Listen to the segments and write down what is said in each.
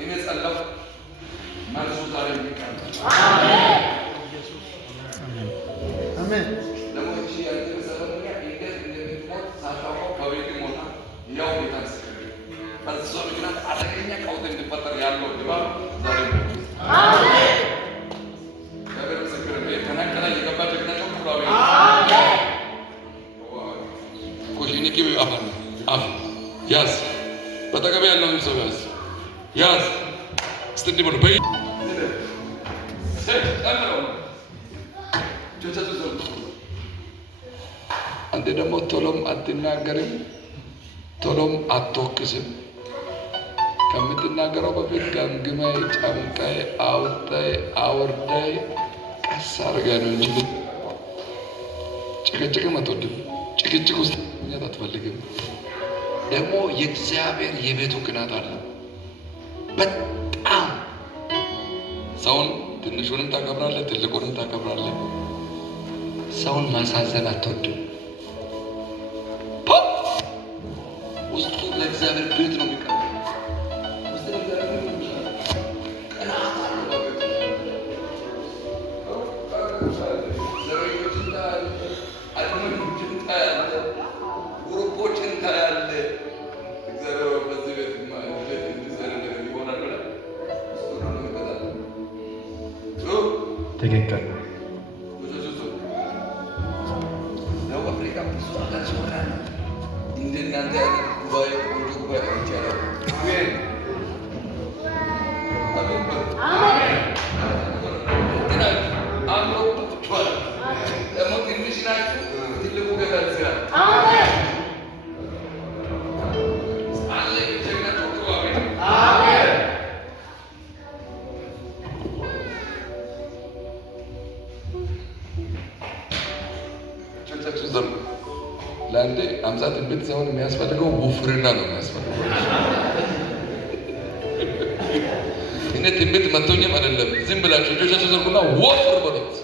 እኔ ጸለይኩ መልሱ ዛሬ ይቀር። አሜን። ለሞች ያልተሰበኛ እንዴት እንደምትሞት ሳታውቀው ከቤት ሞታ ያው ቤታስ ከዛ ምክንያት አደገኛ ቀውጥ እንዲፈጠር ያለው ድባብ ዛሬ አሜን። ከበር ምስክር ነው ከናከና የገባች ግናቸው ኩራዊ አሜን። ኮሽኒኪ አፋን አፍ ያዝ በተገበ ያለው ሰው ያዝ ስትዲ ብሎ በይ አንተ ደግሞ ቶሎም አትናገርም፣ ቶሎም አትወቅስም። ከምትናገረው በፊት ገምግመህ ጨምቀህ አውጥተህ አወርደህ ቀስ አድርገህ ነው እንጂ ጭቅጭቅም አትወድም። ጭቅጭቅ ውስጥ መግባት አትፈልግም። ደግሞ የእግዚአብሔር የቤቱ ቅናት አለ። በጣም ሰውን ትንሹንም ታከብራለህ፣ ትልቁንም ታከብራለህ። ሰውን ማሳዘን አትወድም። ውስጡ ለእግዚአብሔር ቤት ነው የሚቀርበው። ትክክል እንደናንተ ያለ ጉባኤ ቆንጆ ጉባኤ ይቻላል። አሜን አሜን ደግሞ ትንሽ ናችሁ፣ ትልቁ ገዛ ይችላል። አሜን አለ ጀግና ቁጡ አሜን አሜን ቸርቻችሁ ዘሩ ለአንዴ 50 ትንቢት ሳይሆን የሚያስፈልገው ውፍርና ነው የሚያስፈልገው። እኔ ትንቢት መቶኝም አይደለም። ዝም ብላችሁ እጆቻችሁ ዘርጉና ወፍር በሉት።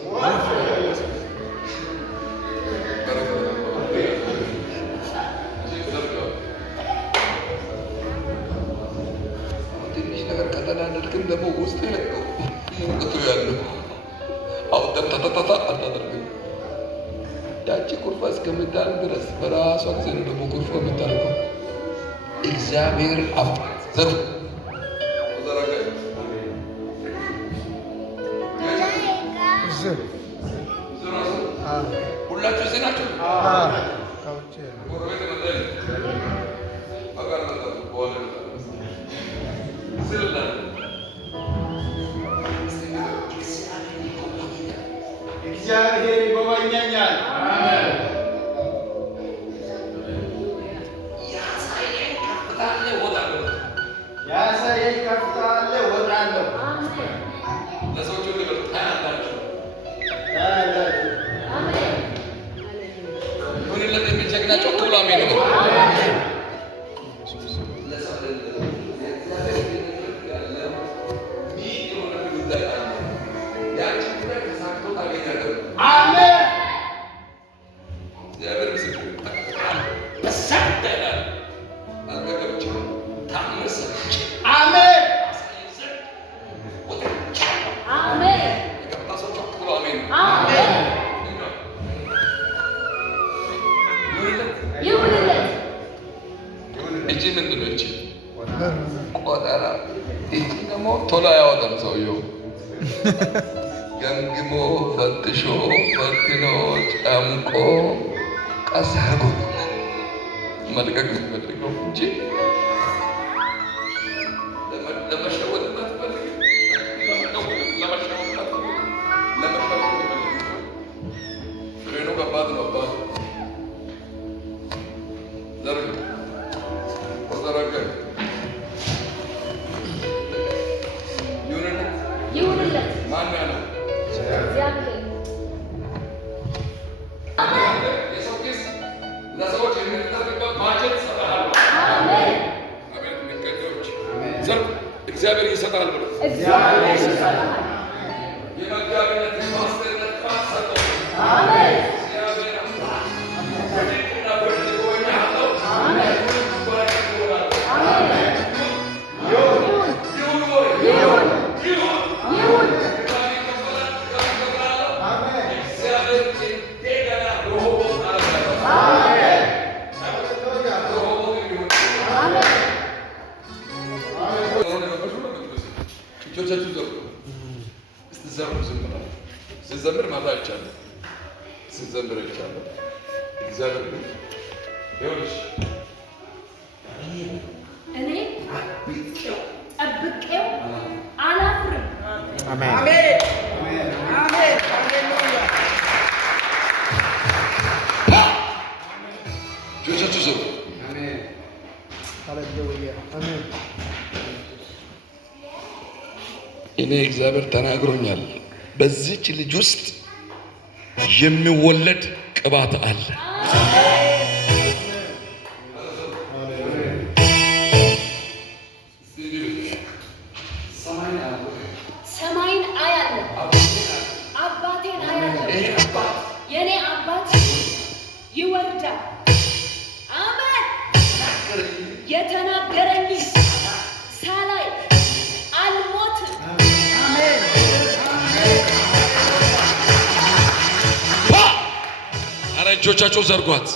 ትንሽ ነገር ከተናደድክም ደግሞ ውስጥ ለቀው ሙቀቱ ያለው አውጥተህ ተተተታ አታደርግም። ያቺ ኩርፋ እስከምታልቅ ድረስ በራሷ ጊዜ ነው ደግሞ ኩርፋ የምታልቀው። እግዚአብሔር አባት ዘሩ ሁላችሁ እዚህ ናችሁ። እግዚአብሔር ይጎበኛኛል። ያሳየኝ ከፍታ አለ እወጣለሁ። ለሰዎቹ ልበል ታያላችሁ። ሁንለት የሚቸግና ጮክ ብሎ አሜን ነው። እቺ ምንድን ነው? እቺ ቆጠራ። እቺ ደግሞ ቶሎ አያወጣም ሰውየው። ገምግሞ ፈትሾ ፈትኖ ጨምቆ ቀስ አድርጎ መልቀቅ የሚፈልገው እንጂ ለመሸወድ ፍሬኑ ከባድ ነው። አባት ዘርግ ወዘረገ ይሁንለት ማን ያለው የሰው ኪስ ለሰዎች የሚደረግበት ባጀት ይሰጣል። አሜን አሜን። ንገዶች ዘርግ እግዚአብሔር ይሰጣል ብሎ እግዚአብሔር ይሰጣል። የመጋቢነት የማስተርነት ቃል ሰጠው። አሜን እግዚአብሔር አምላክ እጆቻችሁ ዘርጉ። እስቲ ዘርጉ። ዝም ብላችሁ ስዘምር ማታ አይቻለሁ፣ ስዘምር አይቻለሁ። እግዚአብሔር ግን ይኸውልሽ እኔ ጠብቄው አላፍርም። አሜን አሜን አሜን ሃሌሉያ። እጆቻችሁ ዘርጉ። አሜን ሃሌሉያ አሜን። እኔ እግዚአብሔር ተናግሮኛል። በዚች ልጅ ውስጥ የሚወለድ ቅባት አለ። ሰማይን አያለሁ፣ አባቴን አያለሁ። የኔ አባት ይወርዳል። አሜን። የተናገረኝ ሳላይ አልሞትም። አረ እጆቻችሁ ዘርጓት።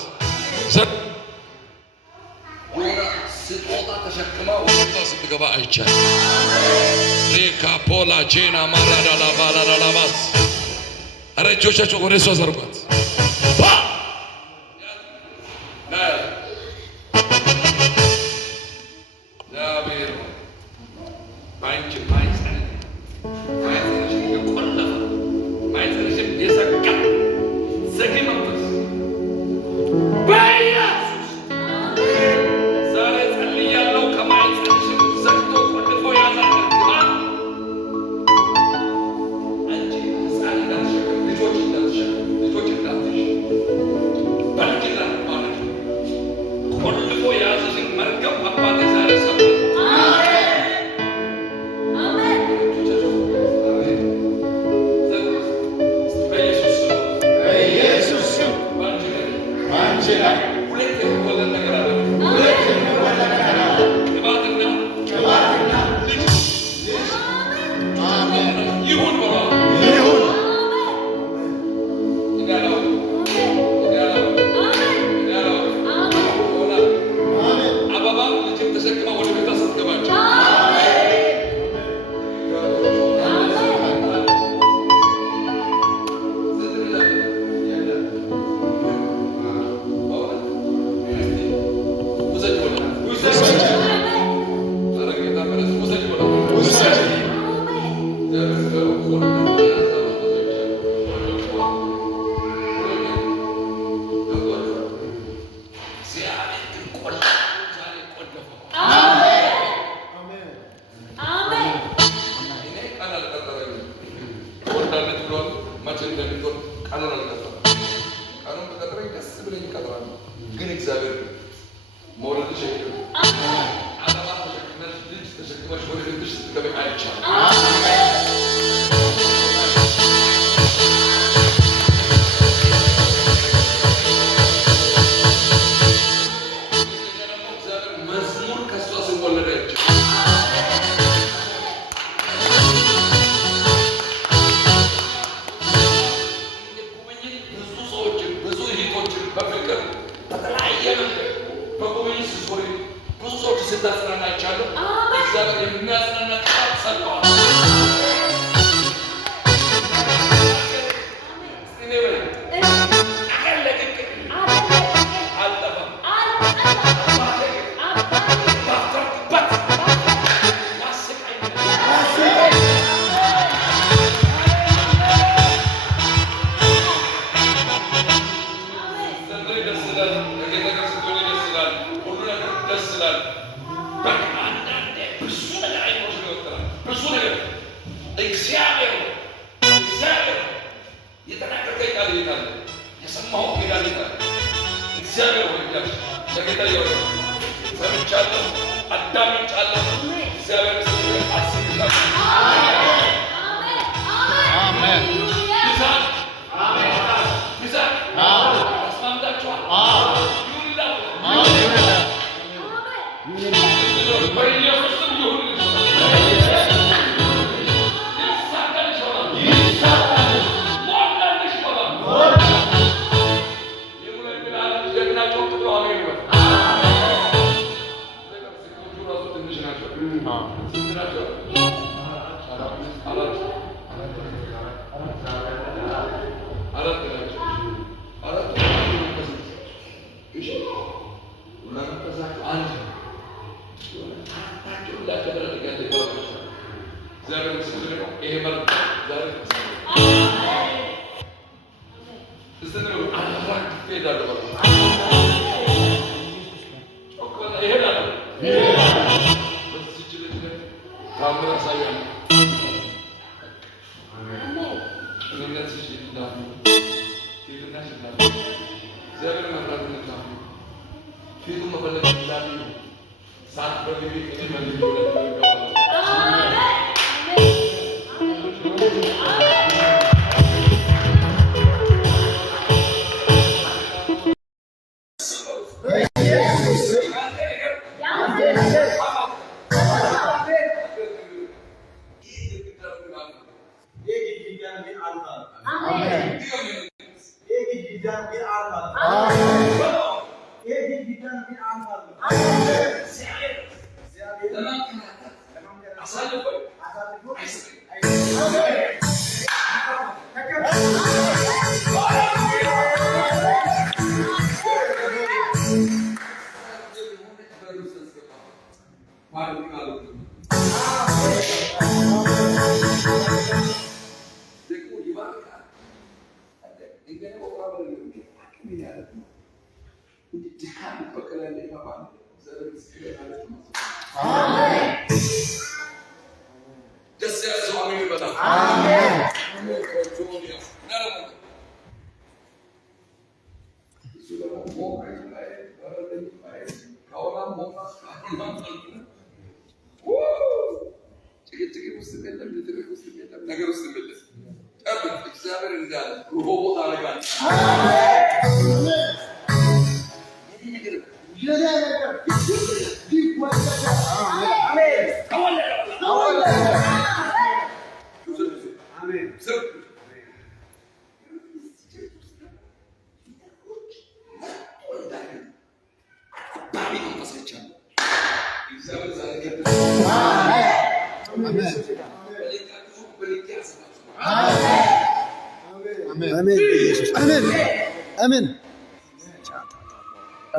ስጦታ ተሸክማ ወጣ ስትገባ አይቻል። ሬካ ፖላ ጄና ማራዳላ ባላላባስ አረ እጆቻችሁ ወደ እሷ ዘርጓት።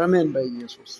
አሜን በኢየሱስ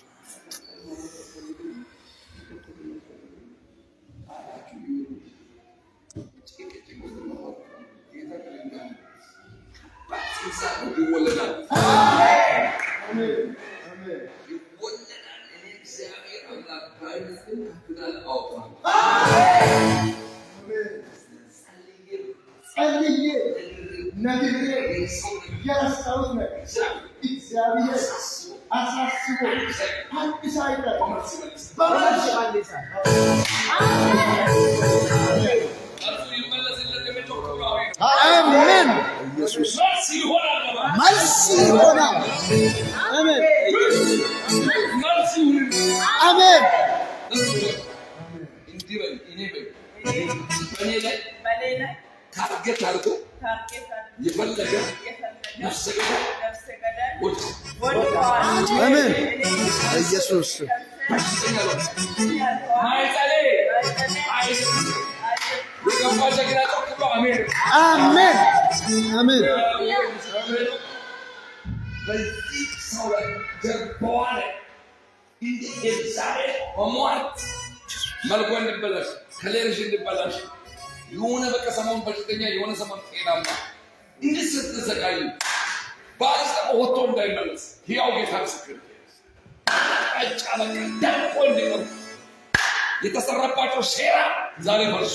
የተሰራባቸው ሴራ ዛሬ ፈርሱ።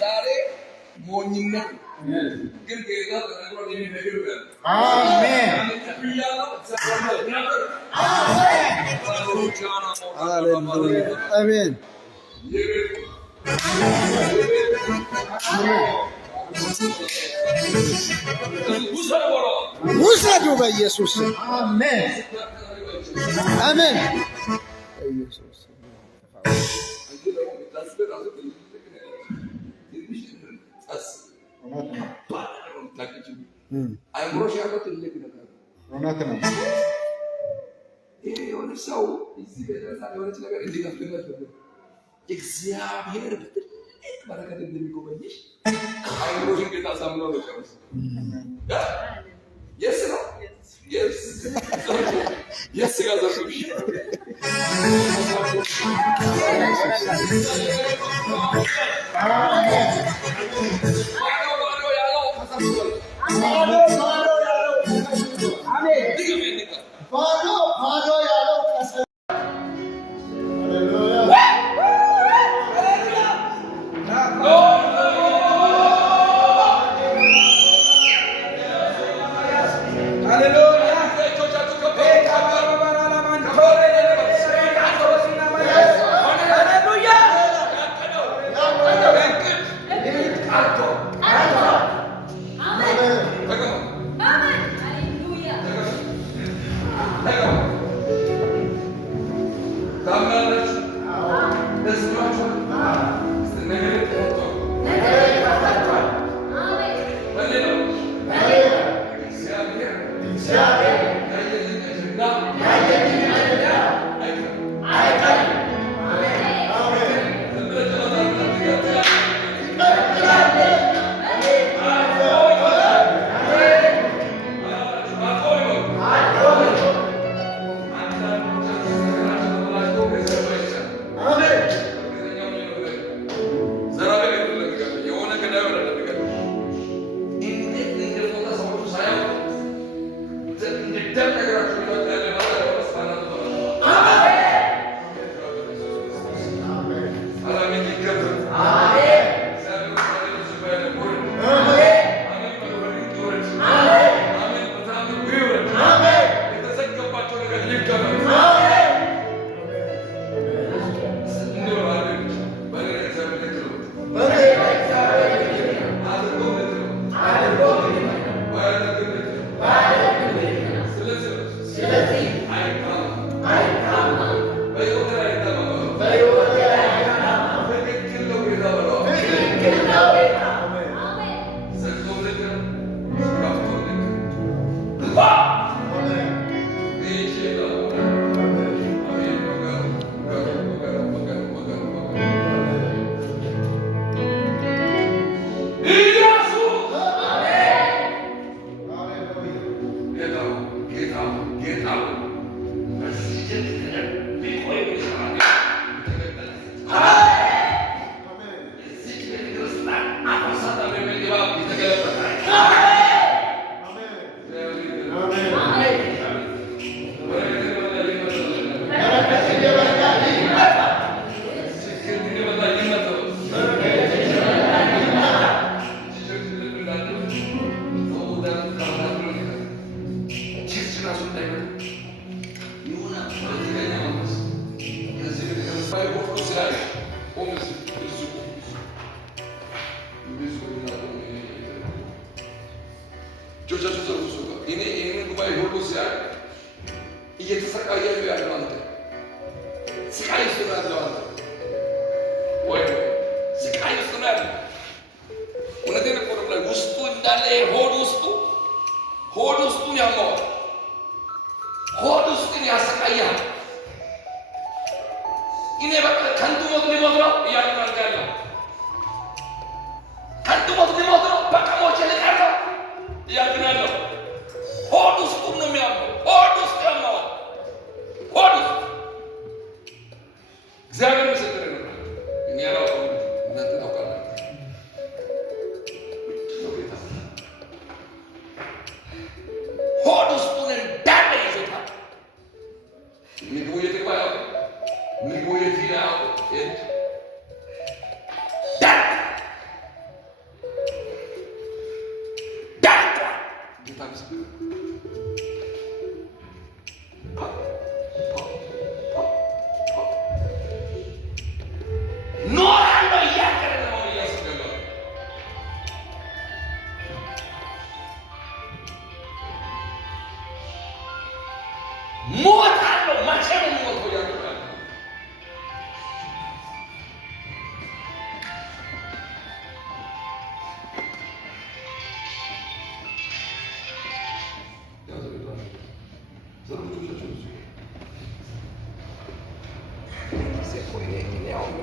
ዛሬ ሞኝነት ግን ጌታ ተናግሯል የሚነገር ይላል። አሜን። ውሰዱ በኢየሱስ አሜን አሜን። አይምሮሽ ያለው ትልቅ ነገር እውነት ነው። ይሄ የሆነ ሰው እዚህ በደረሳ የሆነች ነገር እንዲከፍልለት ነው። እግዚአብሔር በትልቅ በረከት እንደሚጎበኝሽ አይምሮሽን ጌታ ሳምኖ ነው ጨርስ። የስ ነው የስ ጋዛቶሽ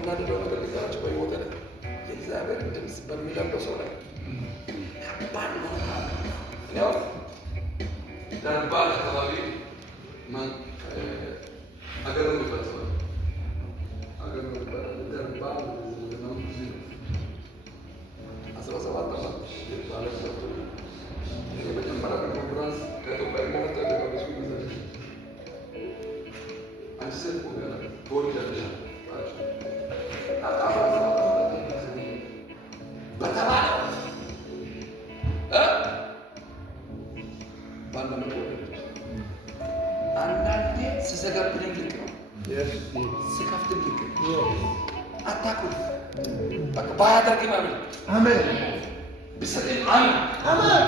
የሚያናድደው ነገር ሊዛቸው በሕይወት ላይ የእግዚአብሔር ድምፅ በሚለምደው ሰው ላይ ከባድ ነው። ያው ደርባል አካባቢ አገር ነው የሚባለው አገር ነው የሚባለው ደርባል ነው 17 ዓመት ባለ ሰው የመጀመሪያ ኮንፈረንስ ከኢትዮጵያ ጋር ተደረገ። አንድ ሴት ቆያ ተወልዳለች በተባለ አንዳንዴ ስዘጋብንም ልክ ነው፣ ስከፍትም ልክ ነው። አታኩል በቃ ባያደርግም አሜን አሜን ቢሰጥም አሜን አሜን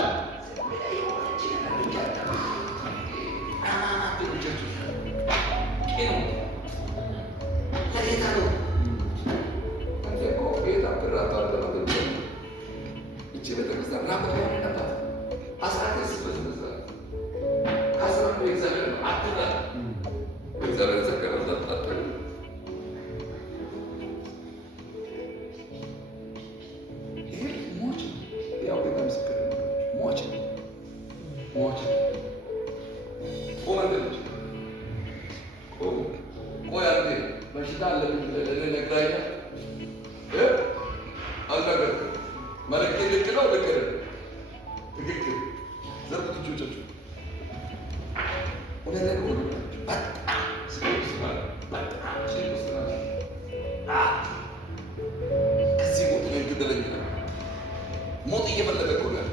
ሞት እየፈለገ እኮ ነው።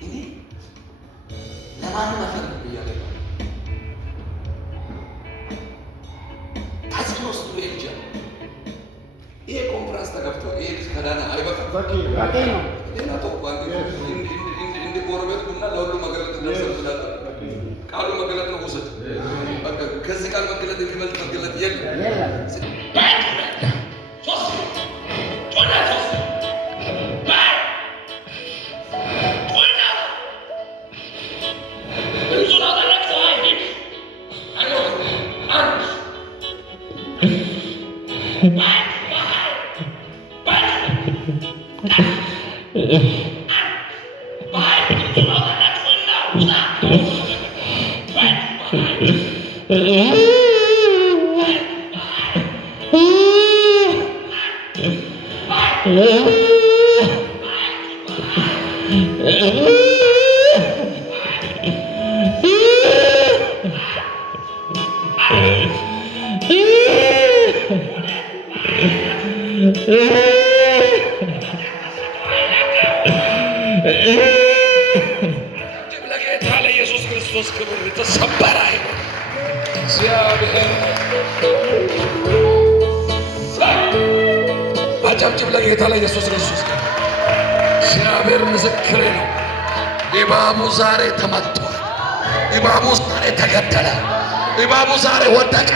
እኔ ለማንም አፈር ብያለ ታስኖ ውስጥ ልጅ ይሄ ኮንፈረንስ ተከፍቶ ይሄ ልጅ ከዳነ አይበቃም። በቂ ነው። ሌላ ተቋ እንደ ጎረቤት ቡና ለሁሉ መገለጥ ደርሰብናል። ቃሉ መገለጥ ነው። ውሰድ በቃ ከዚህ ቃል መገለጥ የሚመልጥ መገለጥ የለም። ለጌታ ለኢየሱስ ክርስቶስ ክብር የተሰበረ አጨብጭብ። ለጌታ ለኢየሱስ ክርስቶስ እግዚአብሔር ምስክሬ ነው። እባቡ ዛሬ ተመቷል። እባቡ ዛሬ ተገደለ። እባቡ ዛሬ ወደቀ።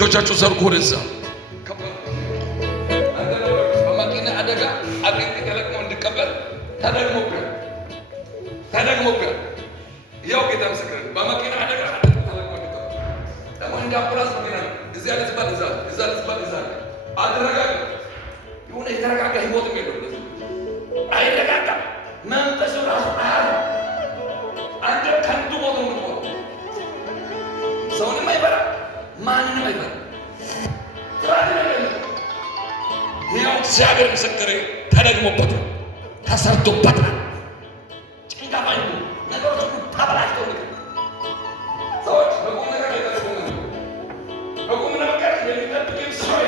እጆቻችሁ ዘርጉ ወደዛ። በመኪና አደጋ አግኝቶ ተለቅሞ እንዲቀበል ተደግሞብን ያው ጌታ ምስክር በመኪና አደጋ ተለቅሞ እንዲቀበል ደግሞ እንደ አምቡላንስ መኪና ነው። እዚያ ልዝባል እዛ ልዝባል እዛ አልተረጋጋ የሆነ የተረጋጋ ህይወትም የለው። አይረጋጋም። መንፈሱ ራሱ አያለ አንተ ከንቱ ሞት ነው የምትሞት። ሰውንም አይበላ ማንንም አይበላ። ይኸው እግዚአብሔር ምስክሬ ተደግሞበታል፣ ተሰርቶበታል። ጭንጋፋ ነገሮች ሁሉ ተበላሽተው ሰዎች በቁም ነገር የተደጎመ በቁም ነገር የሚጠብቅ ሰው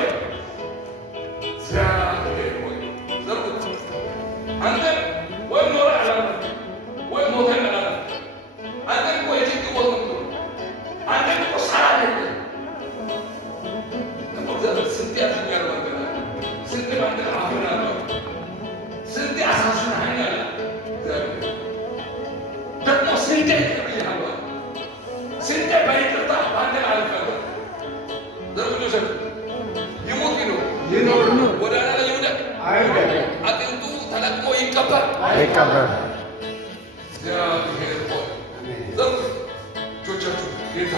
እግዚአብሔር ሆይ ዘርጉት። አንተ ወይ ኖረ አላ ወይ ሞተ መላ አንተ እኮ የጭንቅ ሞት ነው። አንተ እኮ ሰላም የለ ስንት ያዝኛል ስንት ባንተ አፍናለ ስንት አሳስናኛለ ደግሞ ስንት ይቀብያለ ስንት ውሰዱ። ይሞት ይኖር ወደ አላ ይውደቅ አጥንቱ ተለቅሞ ይቀበር። እግዚአብሔር ሆይ ዘሩ እጆቻችሁ ጌታ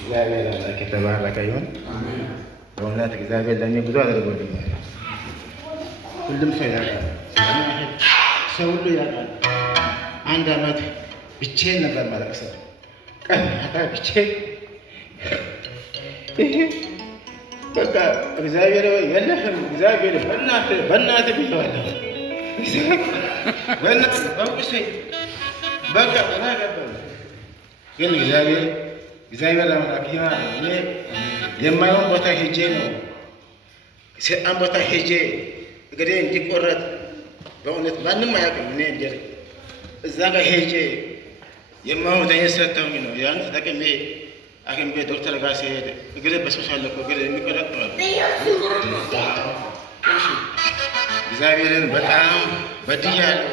እግዚአብሔር አምላክ የተባረከ ይሁን። በእውነት እግዚአብሔር ለእኔ ብዙ አድርጎልኛል። ሁሉም ሰው ያውቃል፣ ሰው ሁሉ ያውቃል። አንድ ዓመት ብቻዬን ነበር ማለቅሰው፣ ቀን ማታ ብቻዬን። በቃ እግዚአብሔር የለህም፣ እግዚአብሔር በእናትህ ብዬዋለሁ። በእናትህ በቁሴ በቃ ገና ገባሁ። ግን እግዚአብሔር አምላክ እኔ የማይሆን ቦታ ሄጄ ነው ሰይጣን ቦታ ሄጄ እግሬ እንዲቆረጥ በእውነት ማንም አያውቅም። እኔ እንደ እዛ ጋር ሄጄ የማይሆን መድኃኒት ሰጥተውኝ ነው ያን ተጠቅሜ ሐኪም ቤት ዶክተር ጋር ሲሄድ እግሬ በስብሷል እኮ እግሬ የሚቆረጥ ነው። እግዚአብሔርን በጣም በድያለሁ።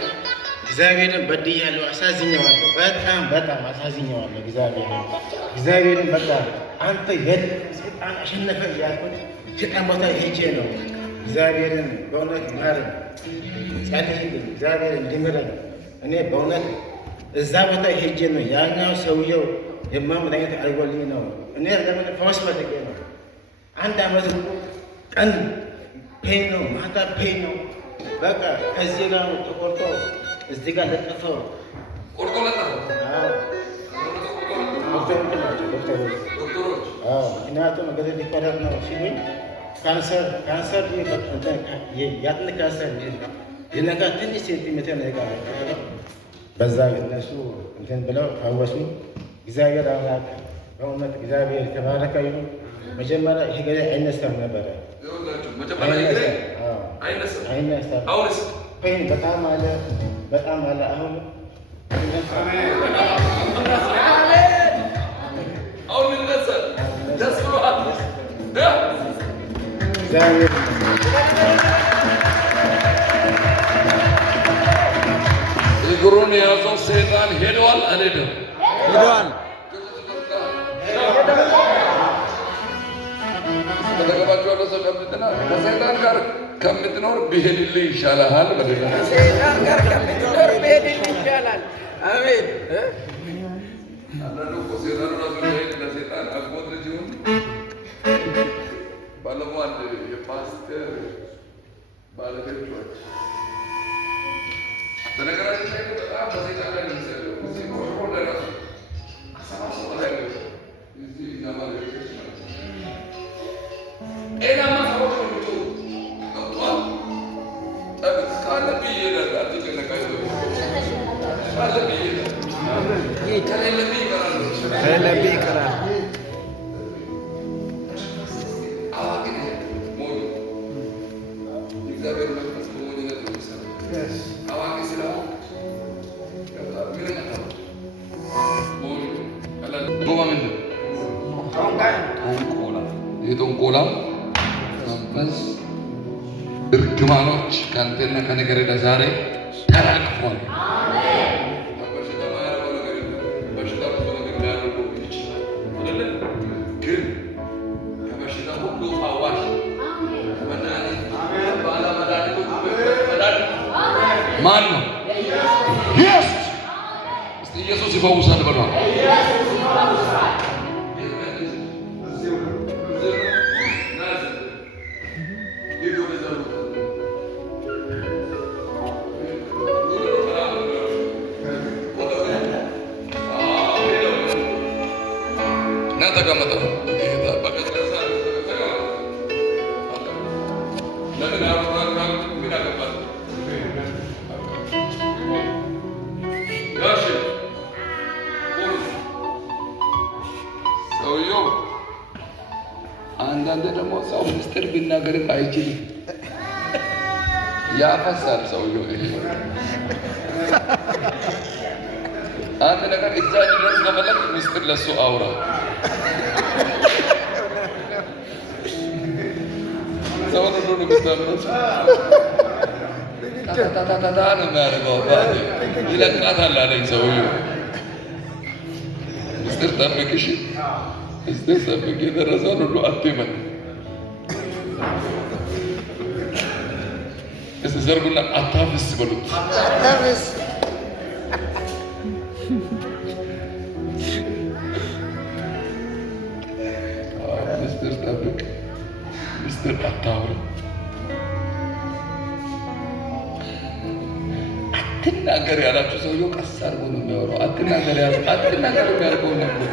እግዚአብሔርን በድያለሁ፣ አሳዝኘዋለሁ። በጣም አሳዝኘዋለሁ እግዚአብሔርን በቃ አንተ ሰይጣን አሸነፈ ያልኩት ሰይጣን ቦታ ሄጄ ነው። እግዚአብሔርን በእውነት ማረኝ፣ ጸልይልኝ፣ እግዚአብሔር እንዲምረኝ። እኔ በእውነት እዛ ቦታ ሄጄ ነው ያኛው ሰውየው መድኃኒት አድርጎልኝ ነው። እኔ ለምን ፈውስ ፈልጌ ነው። 1 ዓመት ቀን ፔን ነው፣ ማታ ፔን ነው። በቃ ከዚህ ጋር ተቆርጦ እዚህ ጋር ለጠፈው ቆርጦ ለጠፈው። ዶክተሮች ምክንያቱም ገዘ ሊቆረጥ ነው ሲሉኝ ካንሰር ያጥን ካንሰር የነካ ትንሽ ሴንቲሜትር ነገር በዛ እነሱ እንትን ብለው ፈወሱ። እግዚአብሔር አምላክ በእውነት እግዚአብሔር የተባረከ ይሁን። መጀመሪያ ይሄ ገዛ አይነሳም ነበረ። አይነሳም። ፔን በጣም አለ። አሁን እግዚአብሔር እግሩን የያዘው ሰይጣን ሄደዋል። አልሄደም? ሄደዋል። ከተገባቸው ያለው ሰው ከሰይጣን ጋር ከምትኖር ብሄድልህ ይሻልሃል። ከሰይጣን ጋር ከምትኖር ብሄድልህ ይሻላል። አሜን። አንዳንዱ እኮ ሰይጣኑ ራሱ ለሰይጣን አግቦት ልጅ ይሁን ባለፈው አንድ የፓስተር ባለቤቶች በነገራችን ላይ በጣም በሰይጣን ላይ የሚሰሩ እዚህ ቆርቆ ለራሱ አሰባሰባ ላይ እዚህ ለማለቤቶች ጤናማ ሰዎች ነው ብቻ ገብቷል። ጠብቅ ካለብህ ይሄዳል። አትጨነቃ። ካለብህ ይሄዳል። ከሌለብህ ይቀራል። ከሌለብህ ይቀራል። አዋቂ ነህ ሞኝ እግዚአብሔር መንፈስ በሞኝነት ነው የሚሰራው። አዋቂ ስለሆንክ ምንም አታውቅም። ሞኝ ጎማ ምንድን ነው? ጠንቆላ። የጠንቆላ መንፈስ እርግማኖች ከአንተና ከነገር ዛሬ ተራግፏል። በሽታ ማያደርገው ነገር የለም። በሽታ ብዙ ነገር ሊያደርገው ይችላል አይደለ? ግን ከበሽታ ሁሉ ፈዋሽ መድኃኒት ባለ መድኃኒቶች መድኃኒት ማን ነው? ኢየሱስ። እስቲ ኢየሱስ ይፈውሳል በሏል። ተቀመጠው ሰውየው አንዳንድ ደግሞ ሰው ምስጢር ቢናገርም አይችልም፣ ያፈሳል ሰውየው። አንድ ነገር እዛ ድረስ ከፈለግ ምስጢር ለሱ አውራ። ሰውን ሁሉ ነው የምታምነው። ታታታታ ነው የሚያደርገው። ይለቃታል አለኝ ሰውየው። ምስጢር ጠብቅ እሺ፣ ምስጢር ጠብቅ። የደረሰውን ሁሉ አትመን። እስቲ ዘርጉና አታፍስ በሉት። ምስጢር ጠብቅ፣ ምስጢር አታውራ። አትናገር ያላችሁ ሰውየው ቀስ አድርጎ ነው የሚያወራው። አትናገር የሚያልከው ነበር።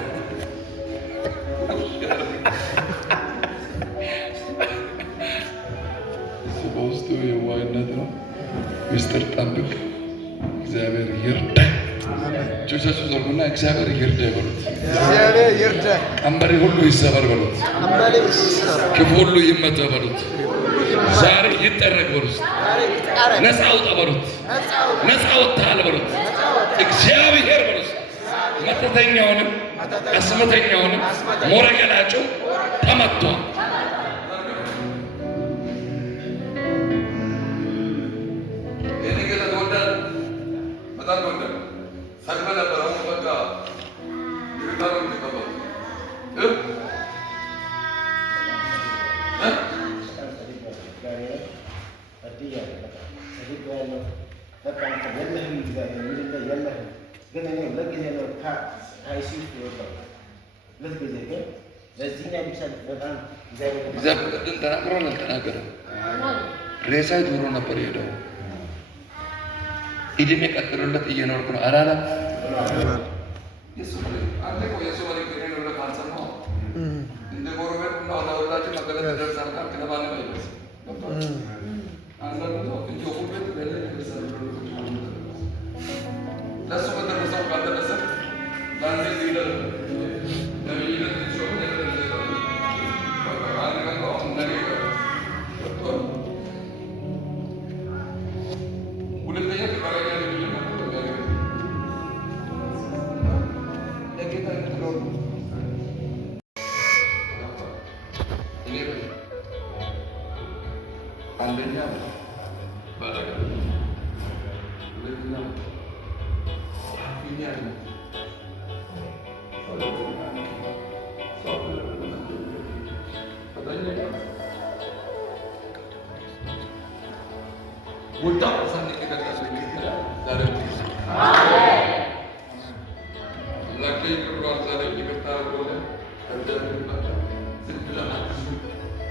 እሱ በውስጡ የዋህነት ነው። ምስጢር ጠብቅ፣ እግዚአብሔር ይርዳ። እጆቻችሁ ዘርጉና እግዚአብሔር ይርዳ በሉት። እግዚአብሔር ይርዳ። ቀንበሬ ሁሉ ይሰበር በሉት። ክፉ ሁሉ ይመታ በሉት። ዛሬ ይጠረግ በሉት። ነፃ አውጣ በሉት። ነፃ ወጥተሃል በሉት። እግዚአብሔር በሉት። መተተኛውንም አስመተኛውንም ሞረ ገላጭው ተመቷል። በጣም ተወዳል። ሰግመ ነበር። አሁን በቃ ይርታ ነው የሚቀበሉ ግን እኔ ከአይሲዩ የወጣው ሁለት ጊዜ ግን ለዚህኛው ብቻ በጣም እግዚአብሔር ቅድም ተናግሯል አልተናገረም? ሬሳ ዱሮ ነበር የሄደው። እድሜ ቀጥሎለት እየኖርኩ ነው አላለም? የሱ መልእክት እኔ ነው ብለህ ካልሰማኸው እንደ ጎረቤት እና ወላጆችን መገለጥ ይደርሳል ካልክ ለማንም አይደርስም። አንዳንዱ ሰው እንጂ ሁቤት ገለ ይደርሳል ለእሱ በደረሰው ካልደረሰ ለአንተ ሲደር ነቢይነት ሲሆን ሁለተኛ ተቃራኒ ለጌታ የምትኖር አንደኛ ባለጋ፣ ሁለተኛ ፊኛ ውዳ ሳን ከደረሰ ዛሬ ለከ ይቅርባል ዛሬ ይቅርታ ወደ ከደረ ይባታ ዝብላ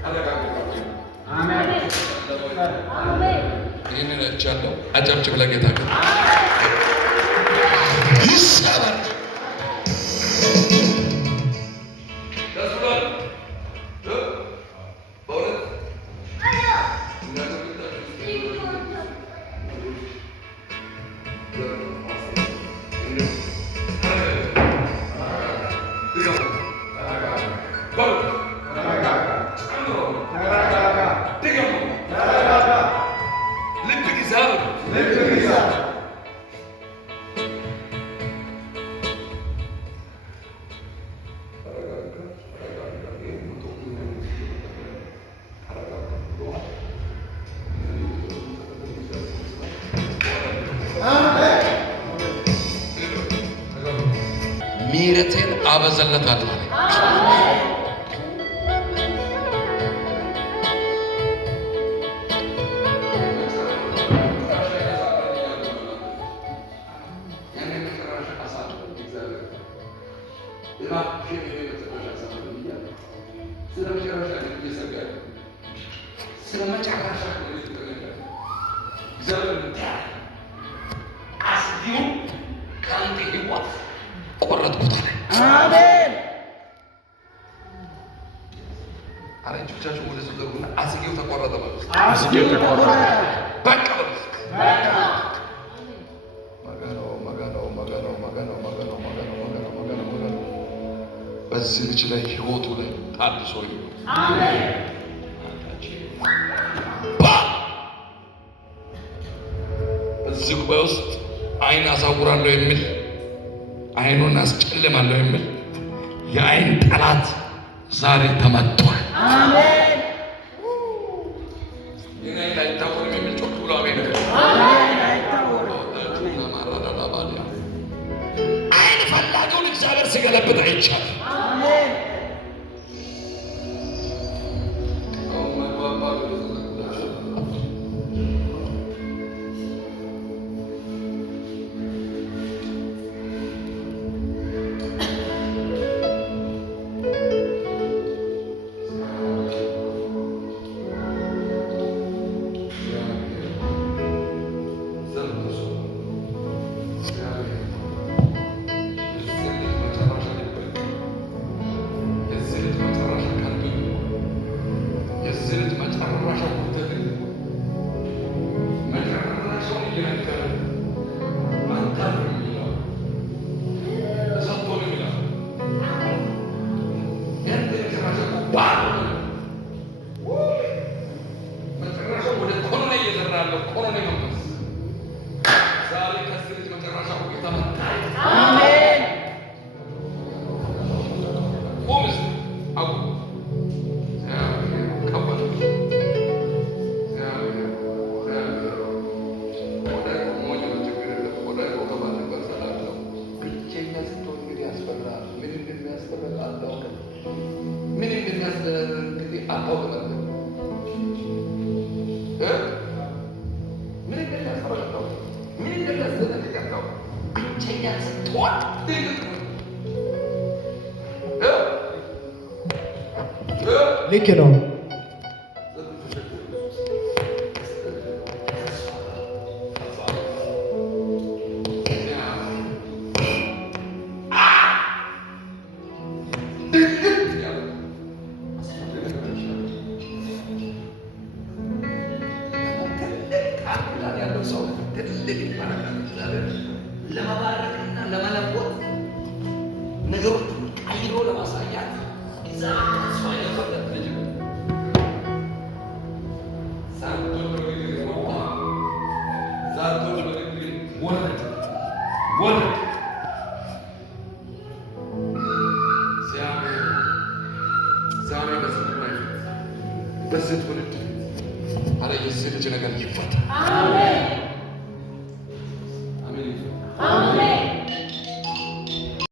አረጋግጣለሁ። አሜን አሜን። ይህንን እቻለሁ። አጨብጭብ ለጌታ ይሰበር። ደስ ብሏል በእውነት ምሕረቴን አበዛለታለሁ። ቆረጥኩት አለ። አሜን። አረጆቻችሁ ወደ ዘሩና አስጌው ተቆረጠ ማለት ነው። አስጌው ተቆረጠ በቃ በቃ በዚህ ልጅ ላይ ህይወቱ ላይ ታድሶ ይሁን። አሜን። በዚህ ጉባኤ ውስጥ አይን አሳውራለሁ የሚል አይኑን አስጨልማለሁ የሚል የአይን ጠላት ዛሬ ተመቷል። አሜን። ይሄ አይታወቅም የሚል ጮክ ብሎ አሜን። አሜን። አይን ፈላጊውን እግዚአብሔር ሲገለብጥ አይቻል። አሜን። What? ልክ ነው። ለመባረክና ለመለወጥ ነገሮች ቀይሮ ለማሳያት እዛ ተስፋ ያለበት ልጅ ነው። በዚህ ትውልድ አረ የዚህ ልጅ ነገር ይፈታ። አሜን።